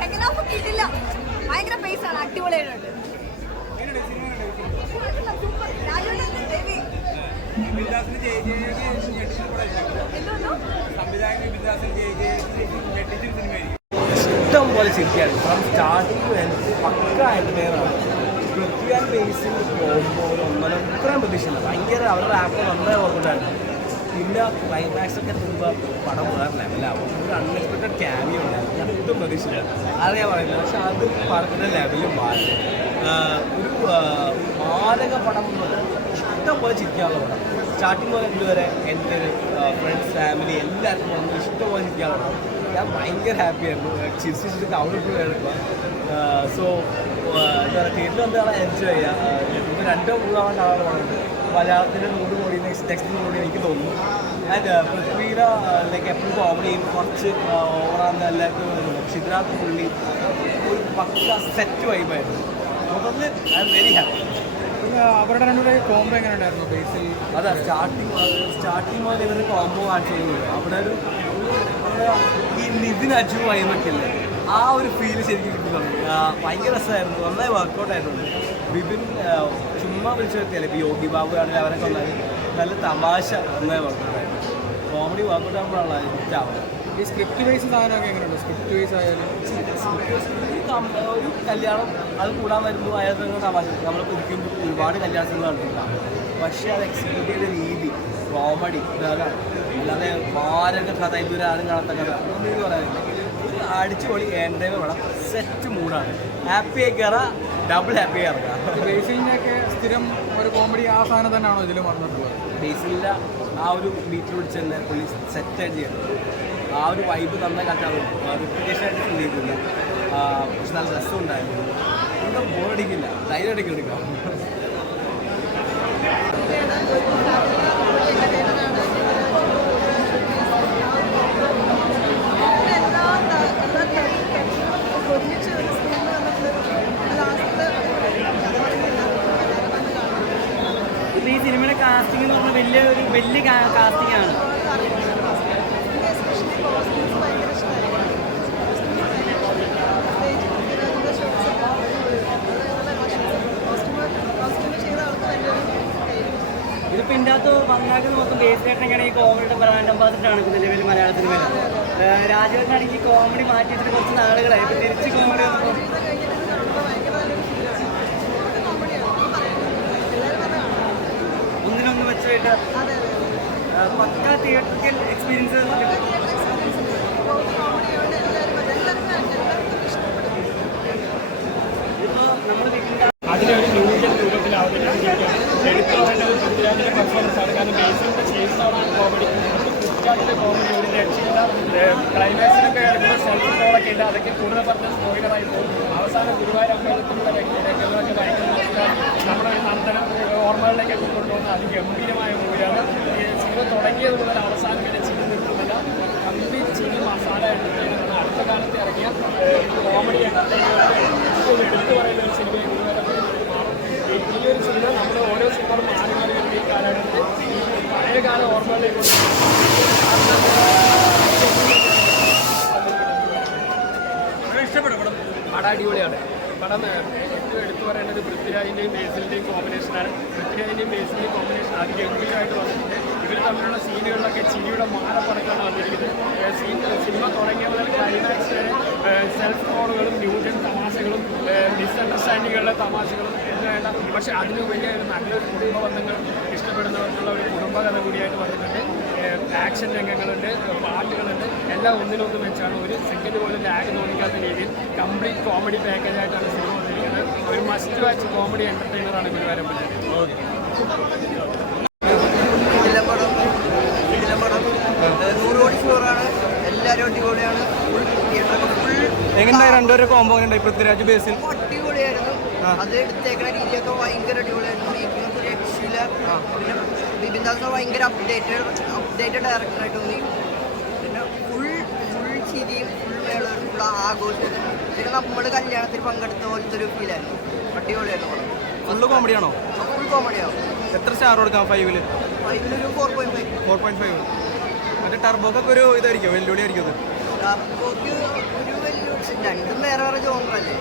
Second half കിട്ടില്ല, ഭയങ്കര pace ആണ്, അടിപൊളിയായിട്ടുണ്ട്. ഇഷ്ടം പോലെ ചിരിക്കാണ്. ഫ്രം സ്റ്റാർട്ടിങ് ടു എൻഡ് പക്ക എൻ്റർടൈനറാണ്. പൃഥ്വി ആൻഡ് ബേസിൽ പോകുമ്പോൾ ഇത്രയും പ്രതീക്ഷയില്ല. ഭയങ്കര അവരുടെ ആപ്പ് നന്നായി ഓർമ്മണ്ടായിരുന്നു. പിന്നെ ക്ലൈമാക്സ് ഒക്കെ എത്തുമ്പോൾ പടം വേറെ ലെവലാവും. ഒരു അൺഎക്സ്പെക്റ്റഡ് ക്യാമിയോ ഉണ്ടായിരുന്നു. ഒട്ടും പ്രതീക്ഷയില്ല, അത് ഞാൻ പറയുന്നത്. പക്ഷെ അത് പടത്തിൻ്റെ ലെവലും മാറി. ഒരു മാരക പടം ഇഷ്ടം പോലെ ചിരിക്കാനുള്ള പടം. സ്റ്റാർട്ടിങ് പോലെ ഇതുവരെ എൻ്റെ ഒരു ഫ്രണ്ട്സ് ഫാമിലി എല്ലാവർക്കും വന്ന് ഇഷ്ടംപോലെ ചിരിക്കാനുള്ള പടം. ഞാൻ ഭയങ്കര ഹാപ്പിയായിരുന്നു. ചിരിച്ചിട്ട് അവർക്ക് എടുക്കുക. സോ എന്താ പറയുക, തിയേറ്ററിൽ എന്താണ് എൻജോയ് ചെയ്യുക. ഇപ്പോൾ 2-3 ആളാണ് പറയുന്നത്. മലയാളത്തിൻ്റെ 100 കോടി നെക്സ്റ്റ് കോടി എനിക്ക് തോന്നുന്നു. ആൻഡ് പൃഥ്വിയുടെ ലൈക്ക് എപ്പോഴും കോമഡി ചെയ്യുമ്പോൾ കുറച്ച് ഓവറാന്ന് എല്ലാവർക്കും തോന്നുന്നു. പക്ഷെ ഇതിനകത്ത് പുള്ളി ഒരു പക്ക സെറ്റ് വൈബായിരുന്നു. മൊത്തത്തിൽ ഐ എം വെരി ഹാപ്പി. അവരുടെ രണ്ടുപേരുടെ കോംബോ എങ്ങനെ ഉണ്ടായിരുന്നു ബേസിൽ? അതാ സ്റ്റാർട്ടിങ് മുതൽ ഇവർ കോംബോ കാണിച്ചു ചെയ്യുന്നത്. അവിടെ ഒരു ഈ നിതിൻ അജു വൈമൊക്കെയല്ലേ, ആ ഒരു ഫീല് ശരിക്കും കിട്ടി തുടങ്ങി. ഭയങ്കര രസമായിരുന്നു, നന്നായി വർക്കൗട്ടായിട്ടുണ്ട്. ബിബിൻ ചുമ്മാ വിളിച്ചു വരുത്തിയല്ലേ, ഇപ്പോൾ യോഗി ബാബു ആണെങ്കിൽ അവരൊക്കെ ഉള്ളത് നല്ല തമാശ നന്നായി വർക്കൗട്ടായിരുന്നു. കോമഡി വർക്കൗട്ട് ആകുമ്പോഴാണ് ഹിറ്റാവുന്നത്. ഈ സ്ക്രിപ്റ്റ് വൈസ് സാധനമൊക്കെ എങ്ങനെയുണ്ട്? സ്ക്രിപ്റ്റ് വൈസ് ആയാലും ഒരു കല്യാണം അത് കൂടാൻ വരുന്നു, അയാൾക്ക് തമാശ. നമ്മൾ ഒരിക്കലും ഒരുപാട് കല്യാണ സിനിമ കണ്ടിട്ടുണ്ടാകും. പക്ഷേ അത് എക്സിക്യൂട്ട് ചെയ്ത രീതി, കോമഡി, അല്ലാതെ മാരക കഥ, ഇതുവരെ ആരും കാണാത്ത കഥ ഒന്നും ഇത് പറയാനില്ല. ഒരു അടിച്ചുപൊളി എൻ്റർടൈൻമെന്റ് വേണം. സെറ്റ് മൂഡാണ്. ഹാപ്പി ആയി കയറാം, ഡബിൾ ഹാപ്പി ആയി ഇറങ്ങാം. ബേസിലിൻ്റെ ഒക്കെ സ്ഥിരം ഒരു കോമഡി ആ സാധനം തന്നെയാണോ ഇതിലും വന്നിട്ടുള്ളത്? ബേസിലിൻ്റെ ആ ഒരു ബീറ്റ് പിടിച്ച് തന്നെ പുള്ളി സെറ്റായിട്ട് ചെയ്യുന്നത്. ആ ഒരു വൈബ് നന്നായി കാട്ടാറുണ്ട്. റിപ്പിറ്റേഷനായിട്ട് ഫീൽ ചെയ്തില്ല. പക്ഷെ നല്ല രസം ഉണ്ടായിരുന്നു. ഒന്നും ബോറടിക്കില്ല, ധൈര്യമായിട്ട് എടുക്കാം. ഈ സിനിമയുടെ കാസ്റ്റിംഗ് എന്ന് പറഞ്ഞാൽ വലിയ കാസ്റ്റിംഗ് ആണ്. ഇതിപ്പോൾ ഇതിൻ്റെ അകത്ത് വന്നാക്കുന്ന മൊത്തം ബേസിലായിട്ടാണ് ഈ കോമഡിയുടെ ബ്രാൻഡ് അംബാസിഡറാണ് ഇപ്പോൾ നിലവിൽ മലയാള സിനിമയിൽ. രാജേട്ടനാണെങ്കിൽ ഈ കോമഡി മാറ്റിയിട്ട് കുറച്ച് നാളുകളായി. ഇപ്പോൾ തിരിച്ച് കോമഡി വന്നപ്പോൾ ഒന്നിനൊന്ന് വെച്ചിട്ട് പക്ക തിയേറ്ററിക്കൽ എക്സ്പീരിയൻസ്. ഇപ്പോൾ നമ്മൾ അതിലൊരു ന്യൂജൻ രൂപത്തിൽ അവതരിപ്പിക്കുകയാണ്. എടുത്തു പറയേണ്ടത് പൃഥ്വിരാജിൻ്റെ പെർഫോമൻസ് ആണ്. കാരണം ബേസിലിൻ്റെ ചേസാണ് കോമഡി. പൃഥ്വിരാജിൻ്റെ കോമഡി ഒരു രക്ഷയില്ല. ക്ലൈമാക്സിനൊക്കെ എടുക്കുന്ന സെൽഫ് കോളൊക്കെ ഉണ്ട്. അതൊക്കെ കൂടുതൽ പറഞ്ഞ സ്പോയിലറായി പോകും. അവസാനം ഗുരുവായൂർ അമ്പലത്തിലുള്ള രംഗങ്ങളൊക്കെ ഭയങ്കര നഷ്ടമായി നമ്മുടെ ഒരു നന്ദനം ഓർമ്മകളിലേക്കൊക്കെ കൊണ്ടുപോകുന്ന അതിഗംഭീരമായ മൂവിയാണ്. സിനിമ തുടങ്ങിയത് മുതൽ അവസാനം വരെ ചിരി നിർത്തുന്നില്ല. കംപ്ലീറ്റ് ചിരി മസാല എൻ്റർടൈനറാണ്. അടുത്ത കാലത്ത് ഇറങ്ങിയ കോമഡി എൻ്റർടൈനറുടെ ഏറ്റവും എടുത്തു പറയുന്ന ഒരു സിനിമയെ ഈ ഒരു സിനിമ നമ്മൾ ഓരോ സിനിമകളും മാറി മാറി വരുന്ന ഈ കാലഘട്ടത്തിൽ പഴയകാല ഓർമ്മകളിലേക്ക് ഇഷ്ടപ്പെടും. പടം അടിപൊളിയാണ്. പടം ഏറ്റവും എടുത്തു പറയേണ്ടത് പൃഥ്വിരാജിൻ്റെയും ബേസിലിൻ്റെയും കോമ്പിനേഷനാണ്. പൃഥ്വിരാജിൻ്റെയും ബേസിലിൻ്റെയും കോമ്പിനേഷൻ അതിഗംഭീരമായിട്ട് വന്നിട്ടുണ്ട്. ഇവർ തമ്മിലുള്ള സീനുകളിലൊക്കെ ചിരിയുടെ മാലപ്പടക്കാണ് വന്നിരിക്കുന്നത്. സിനിമ തുടങ്ങിയ മുതൽ ക്ലൈമാക്സ് വരെ സെൽഫ് കോളുകളും ന്യൂജൻ തമാശകളും മിസ്അണ്ടർസ്റ്റാൻഡിങ്ങുകളുടെ തമാശകളും എന്ന് വേണ്ട. പക്ഷേ അതിനുപരി ഒരു നല്ലൊരു കുടുംബ ബന്ധങ്ങൾ ഇഷ്ടപ്പെടുന്നവർക്കുള്ള ഒരു കുടുംബകഥ കൂടിയായിട്ട് വന്നിട്ടുണ്ട്. ആക്ഷൻ രംഗങ്ങളുണ്ട്, പാട്ടുകളുണ്ട്, എല്ലാം ഒന്നിനൊന്ന് വെച്ചാണ്. ഒരു സെക്കൻഡ് പോലും ലാഗ് തോന്നിക്കാത്ത രീതിയിൽ കംപ്ലീറ്റ് കോമഡി പാക്കേജായിട്ടാണ് സിനിമ വന്നിരിക്കുന്നത്. ഒരു മസ്റ്റ് വാച്ച് കോമഡി എൻ്റർടൈനറാണ് ഗുരുവായൂർ അമ്പലത്തിൽ. എല്ലാവരും അടിപൊളിയാണ്. എങ്ങനെയായി രണ്ടുപേരും കോമ്പോ ഉണ്ടായി? പൃഥ്വിരാജ് ബേസിൽ അടിപൊളിയായിരുന്നു. അത് എടുത്തേക്കണ രീതിയൊക്കെ ഭയങ്കര അടിപൊളിയായിരുന്നു. മേക്കിംഗ് ഒരു രക്ഷയില്ല. പിന്നെ ബിബിൻ ദാസ് ഭയങ്കര അപ്ഡേറ്റഡ് ഡയറക്ടറായിട്ട് തോന്നി. പിന്നെ ഫുൾ ചിരിയും ഫുൾ മേളവും ഫുൾ ആഘോഷം. പിന്നെ നമ്മൾ കല്യാണത്തിൽ പങ്കെടുത്ത പോലത്തെ ഒരു ഫീലായിരുന്നു. അടിപൊളിയായിരുന്നു. ഫുള്ള് കോമഡിയാണോ? ഫുൾ കോമഡിയാവും. എത്ര സ്റ്റാർ കൊടുക്കാം? 5-ൽ 5-ൽ ഒരു 4.5. ടർബോക്കൊക്കെ ഒരു ഇതായിരിക്കും വെല്ലുവിളി ആയിരിക്കും അത്. ടർബോക്ക് ഒരു വലിയ രണ്ടും വേറെ വേറെ ജോണറല്ലേ.